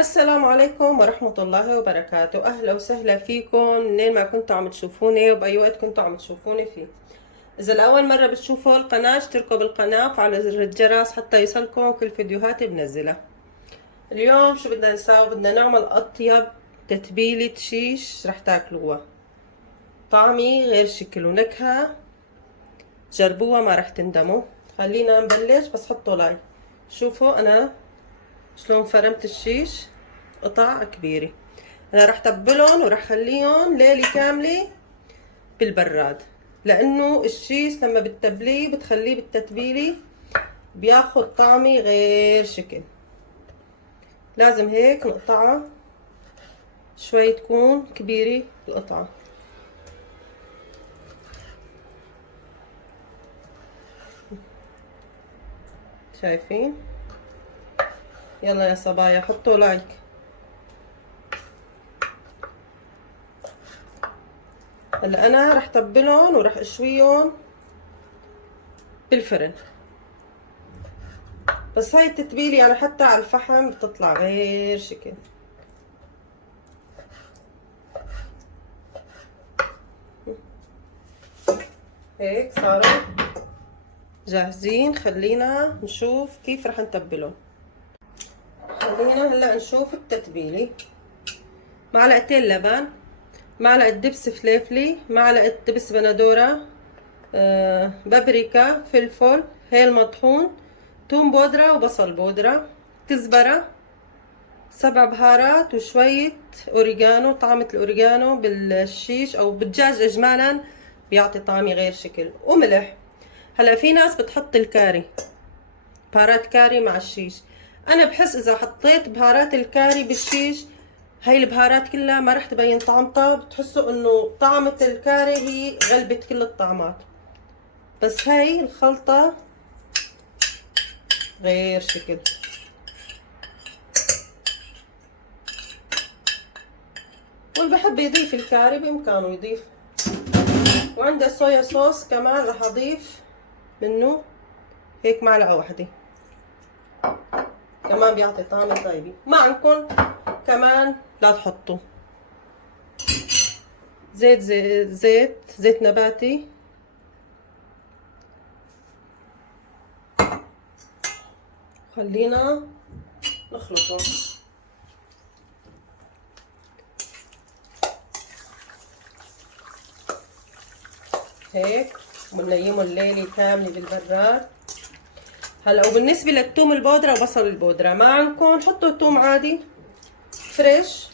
السلام عليكم ورحمة الله وبركاته. أهلا وسهلا فيكم منين ما كنتوا عم تشوفوني وبأي وقت كنتوا عم تشوفوني فيه. إذا لأول مرة بتشوفوا القناة اشتركوا بالقناة وفعلوا زر الجرس حتى يوصلكم كل فيديوهاتي بنزلها. اليوم شو بدنا نساوي؟ بدنا نعمل أطيب تتبيلة شيش رح تاكلوها، طعمي غير شكل ونكهة، جربوها ما رح تندموا. خلينا نبلش، بس حطوا لايك. شوفوا أنا شلون فرمت الشيش قطع كبيرة. انا رح تبلهم ورح خليهم ليلة كاملة بالبراد، لانه الشيش لما بتتبليه بتخليه بالتتبيلة بياخد طعمي غير شكل. لازم هيك نقطعها شوي، تكون كبيرة القطعة. شايفين؟ يلا يا صبايا حطوا لايك. هلا انا رح تبلهم ورح اشويهم بالفرن، بس هاي التتبيلة يعني حتى على الفحم بتطلع غير شكل. هيك صاروا جاهزين. خلينا نشوف كيف رح نتبلهم. خلينا هلا نشوف التتبيلة. معلقتين لبن، معلقة دبس فليفلي، معلقة دبس بندورة، بابريكا، فلفل، هيل مطحون، توم بودرة وبصل بودرة، كزبرة، 7 بهارات وشوية أوريجانو. طعمة الأوريجانو بالشيش أو بالدجاج إجمالا بيعطي طعمي غير شكل، وملح. هلا في ناس بتحط الكاري، بهارات كاري مع الشيش. انا بحس اذا حطيت بهارات الكاري بالشيش هاي البهارات كلها ما رح تبين طعمتها، بتحسوا انه طعمة الكاري هي غلبت كل الطعمات، بس هاي الخلطة غير شكل. واللي بحب يضيف الكاري بامكانه يضيف. وعندي صويا صوص كمان رح اضيف منه هيك معلقة واحدة، كمان بيعطي طعم طيبة. ما عندكم كمان لا تحطوا زيت نباتي. خلينا نخلطه هيك وننيمه الليلة كاملة بالبراد. هلا وبالنسبة للثوم البودرة وبصل البودرة، ما عندكم حطوا ثوم عادي فريش،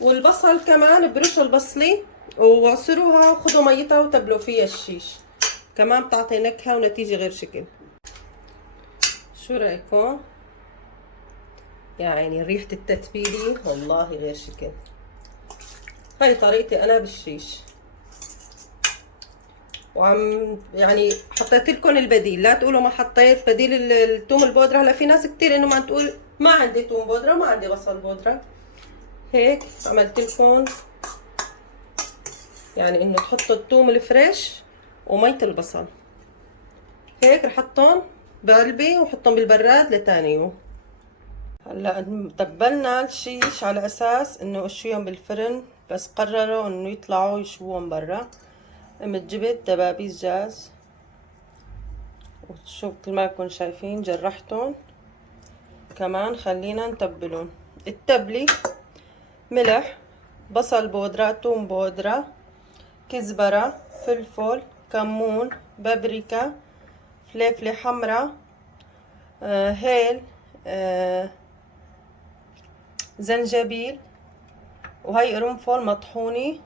والبصل كمان برشوا البصلة وعصروها وخذوا ميتها وتبلوا فيها الشيش، كمان بتعطي نكهة ونتيجة غير شكل. شو رأيكم؟ يعني ريحة التتبيلة والله غير شكل. هاي طريقتي أنا بالشيش، وعم يعني حطيت لكم البديل، لا تقولوا ما حطيت بديل الثوم البودره. هلا في ناس كتير انه ما تقول ما عندي ثوم بودره وما عندي بصل بودره. هيك عملت لكم يعني انه تحطوا الثوم الفريش ومية البصل. هيك رح احطهم بعلبة وحطهم بالبراد لتاني يوم. هلا تبلنا الشيش على اساس انه اشويهم بالفرن، بس قرروا انه يطلعوا يشووهم برا. قمت جبت دبابيس جاز، وشو مثل ما كنتم شايفين جرحتهم. كمان خلينا نتبلهم. التبلي ملح، بصل بودرة، توم بودرة، كزبرة، فلفل، كمون، بابريكا، فليفلة حمرا، هيل، زنجبيل، وهي قرنفل مطحونة،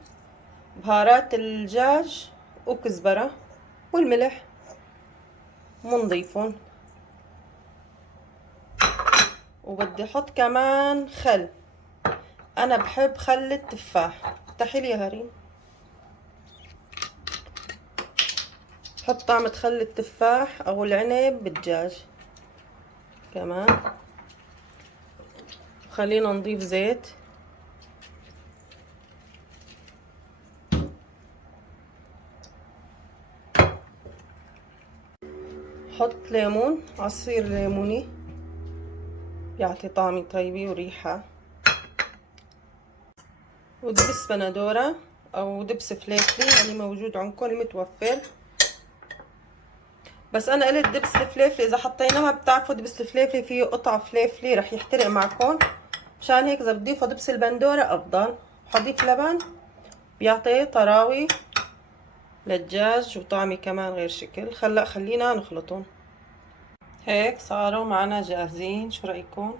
بهارات الدجاج وكزبرة والملح منضيفهم. وبدي احط كمان خل، انا بحب خل التفاح. افتحي لي يا هريم. حط طعمة خل التفاح او العنب بالدجاج كمان. خلينا نضيف زيت، حط ليمون، عصير ليموني بيعطي طعم طيبة وريحة. ودبس بندورة او دبس فليفلي يعني موجود عندكم المتوفر. بس انا قلت دبس الفليفلي اذا حطيناها بتعرفوا دبس الفليفلي فيه قطع فليفلي رح يحترق معكم، مشان هيك اذا بتضيفوا دبس البندورة افضل. حضيف لبن بيعطي طراوي للدجاج وطعمي كمان غير شكل. خلينا نخلطهم. هيك صاروا معنا جاهزين. شو رأيكم؟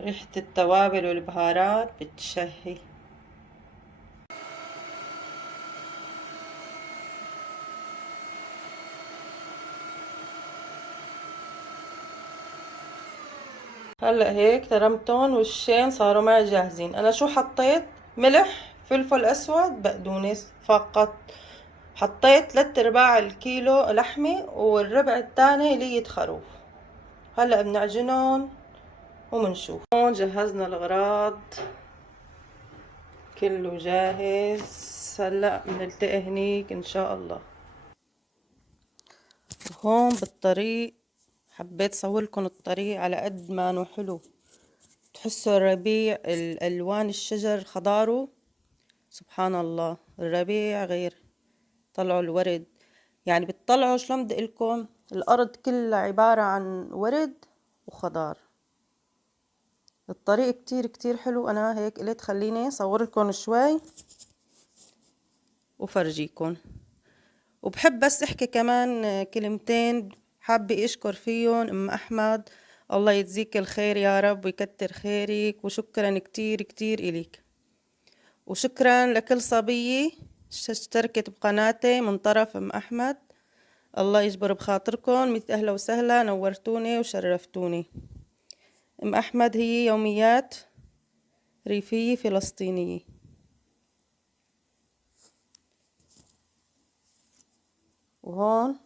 ريحة التوابل والبهارات بتشهي. هلا هيك ترمتهم وشين صاروا معي جاهزين. انا شو حطيت؟ ملح، فلفل اسود، بقدونس فقط. حطيت 3/4 الكيلو لحمة والربع الثاني لية خروف. هلا بنعجنهم ومنشوف. هون جهزنا الاغراض كله جاهز. هلا بنلتقي هنيك ان شاء الله. وهون بالطريق حبيت صور لكم الطريق على قد ما انه حلو. تحسوا الربيع، الالوان الشجر خضاره سبحان الله. الربيع غير. طلعوا الورد يعني بتطلعوا شلون بدي لكم الارض كلها عبارة عن ورد وخضار. الطريق كتير كتير حلو. انا هيك قلت خليني صور لكم شوي وفرجيكم. وبحب بس احكي كمان كلمتين حابة اشكر فيهم ام احمد. الله يجزيك الخير يا رب ويكتر خيرك، وشكرا كتير كتير اليك. وشكرا لكل صبية اشتركت بقناتي من طرف ام احمد. الله يجبر بخاطركم. ميت اهلا وسهلا، نورتوني وشرفتوني. ام احمد هي يوميات ريفية فلسطينية. وهون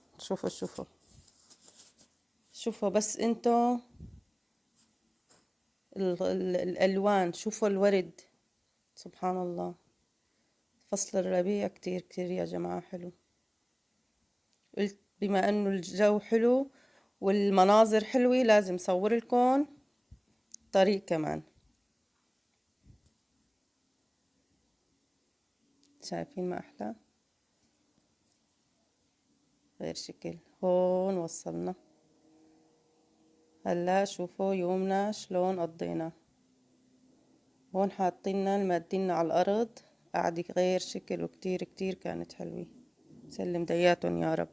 شوفوا بس انتو الالوان. شوفوا الورد سبحان الله. فصل الربيع كتير كتير يا جماعة حلو. قلت بما انه الجو حلو والمناظر حلوة لازم صور لكم طريق كمان. شايفين ما احلى غير شكل. هون وصلنا. هلا شوفوا يومنا شلون قضينا. هون حاطيننا المادينا على الارض قعدة غير شكل وكتير كتير كانت حلوة. سلم دياتهم يا رب.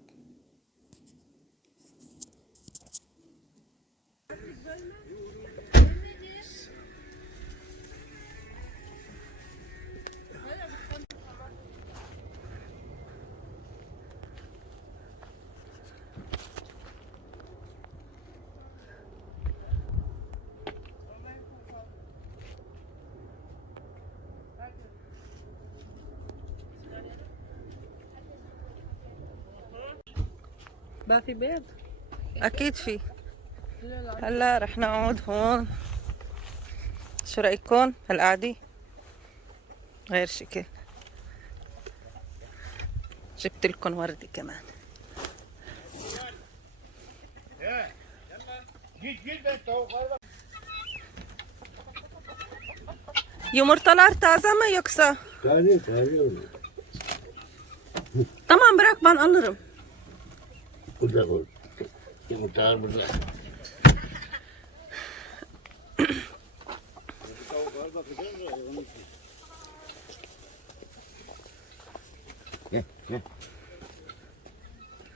ما في بيض؟ اكيد في. هلا رح نقعد هون. شو رايكم هالقعده غير شكل. جبت لكم وردة كمان. Yumurtalar taze mi yoksa? Taze taze olur. Tamam bırak ben alırım. Burada koy. Yumurtalar burada. Gel gel.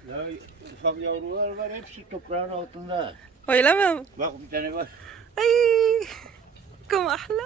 Ya ufak yavrular var hepsi toprağın altında. Öyle mi? Bak bir tane var. Ay, كم أحلى.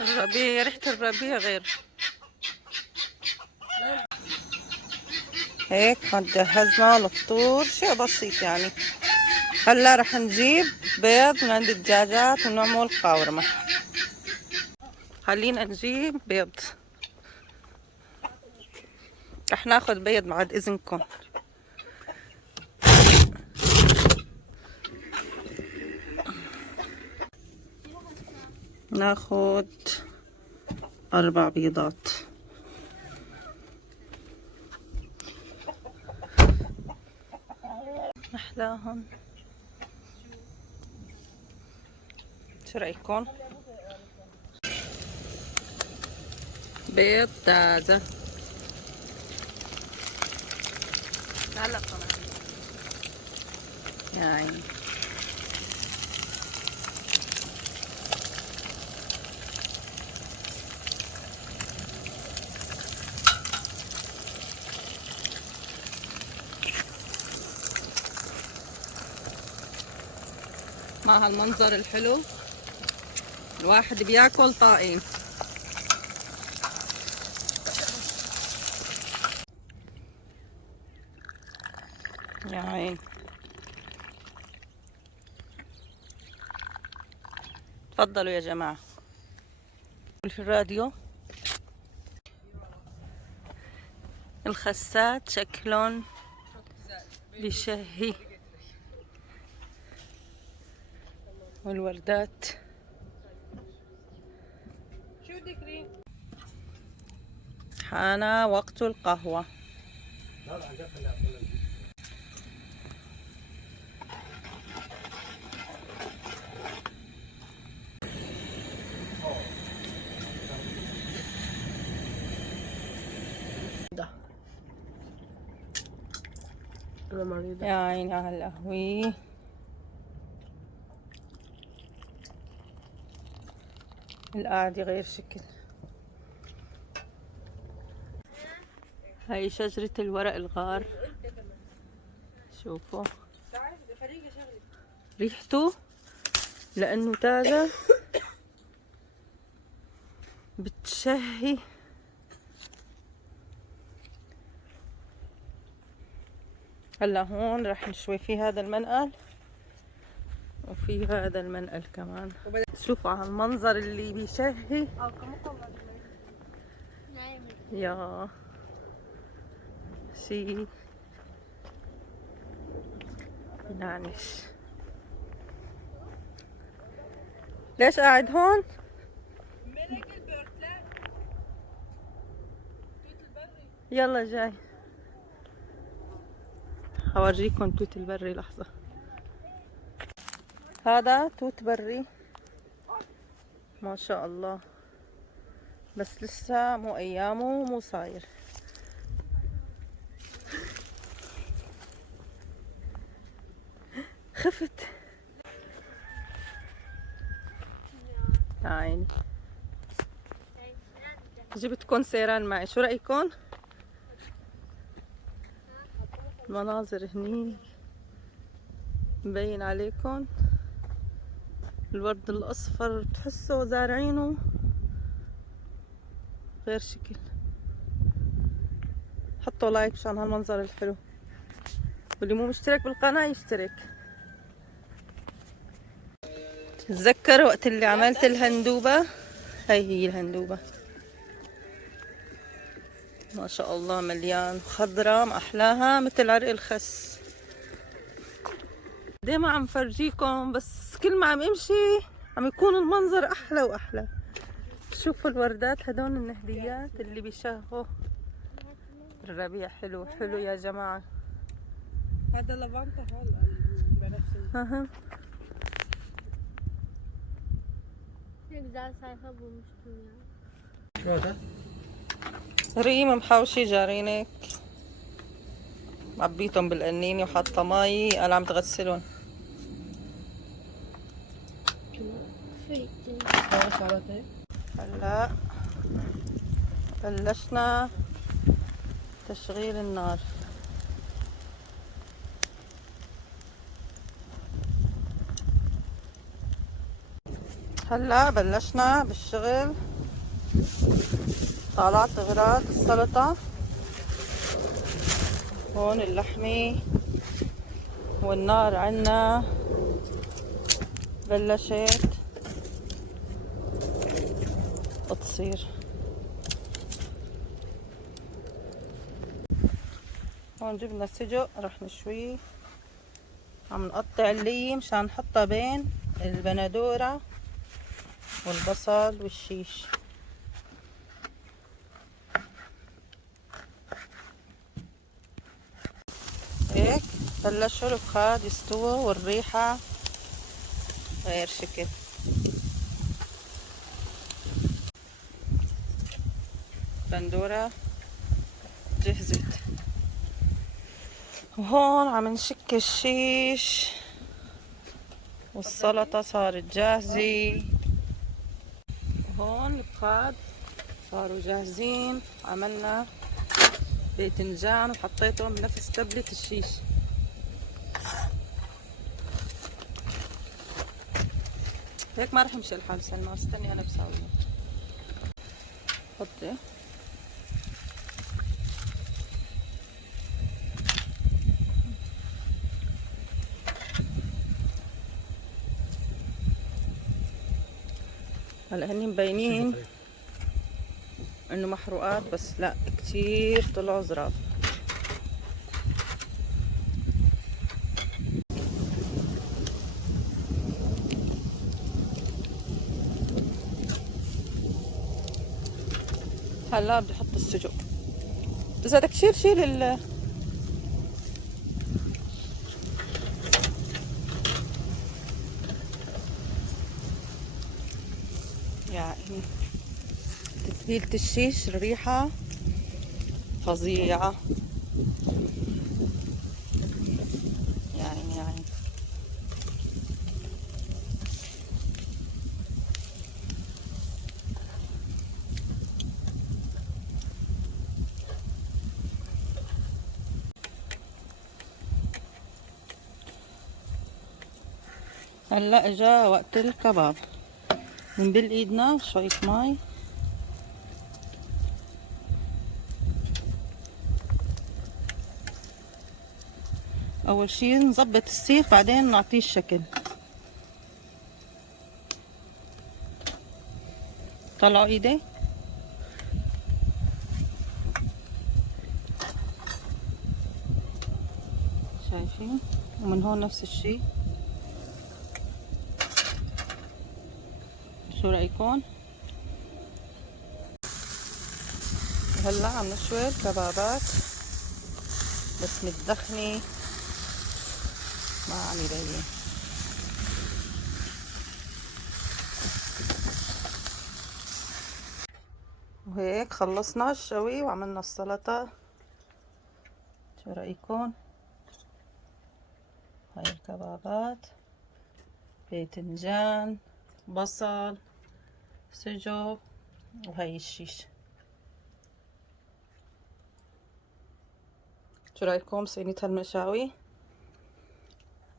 الربيع، ريحة الربيع غير. هيك جهزنا الفطور شيء بسيط يعني. هلا رح نجيب بيض من عند الدجاجات ونعمل قاورمة. خلينا نجيب بيض. رح ناخد بيض بعد اذنكم. ناخد 4 بيضات. أحلاهم. شو رأيكم؟ بيض تازة. هلا طبعا يا عيني. مع هالمنظر الحلو الواحد بياكل طاقين. يا عين. تفضلوا يا جماعة. في الراديو الخسات شكلهم بشهي، والوردات. حان وقت القهوة. يا عيني على القهوة. القعدة غير شكل. هاي شجرة الورق الغار. شوفوا ريحته لأنه تازة بتشهي. هلا هون رح نشوي في هذا المنقل وفي هذا المنقل كمان. شوفوا على المنظر اللي بيشهي. يا شي ينعنش. ليش قاعد هون؟ يلا جاي. هورجيكم توت البري لحظة. هذا توت بري ما شاء الله، بس لسه مو ايامه مو صاير. خفت يا عيني. جبتكم سيران معي، شو رأيكم؟ المناظر هني مبين عليكم. الورد الأصفر بتحسوا زارعينه غير شكل. حطوا لايك مشان هالمنظر الحلو، واللي مو مشترك بالقناة يشترك. تتذكر وقت اللي عملت الهندوبة؟ هاي هي الهندوبة ما شاء الله، مليان خضرة ما أحلاها مثل عرق الخس. دايما عم فرجيكم، بس كل ما عم امشي عم يكون المنظر أحلى وأحلى. شوفوا الوردات هدول النهديات اللي بيشهوا. الربيع حلو حلو يا جماعة. هذا لافاندا هلا. شو هذا؟ ريم محوشي جارينك، عبيتهم بالقنينة وحاطة مي، قال عم تغسلهم. هلا بلشنا تشغيل النار. هلا بلشنا بالشغل. طالعت اغراض السلطة. هون اللحمة والنار عنا بلشت تصير. هون جبنا السجق رح نشويه. عم نقطع اللي مشان نحطها بين البندورة والبصل والشيش. هيك بلشوا الفخاد يستووا والريحة غير شكل. بندورة جهزت، وهون عم نشك الشيش والسلطة صارت جاهزة. وهون الفخاد صاروا جاهزين. عملنا باذنجان وحطيتهم بنفس تبلة الشيش. هيك ما رح يمشي الحال سلمى، استني انا بساويه. حطي هلا هني مبينين انه محروقات، بس لا كتير طلعوا زراف. هلا بدي احط السجق. اذا بدك شيل يعني تتبيلة الشيش ريحة فظيعة. يعني هلا اجا وقت الكباب. نبل ايدنا شوية مي. اول شي نظبط السيخ بعدين نعطيه الشكل. طلعوا ايدي. شايفين؟ ومن هون نفس الشي. شو رأيكم؟ هلا عم نشوي الكبابات بس متدخنة ما عم يبين. وهيك خلصنا الشوي وعملنا السلطة. شو رأيكم؟ هاي الكبابات، باذنجان، بصل، سجق، وهي الشيش. شو رايكم صينية هالمشاوي؟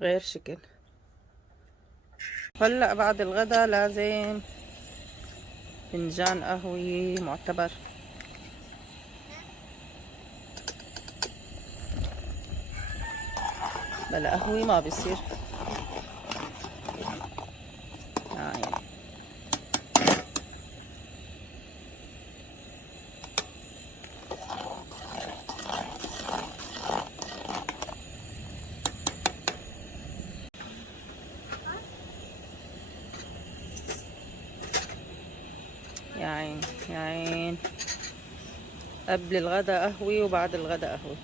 غير شكل. هلا بعد الغدا لازم فنجان قهوة معتبر. بلا قهوة ما بيصير. يا عين قبل الغدا قهوة وبعد الغدا قهوة.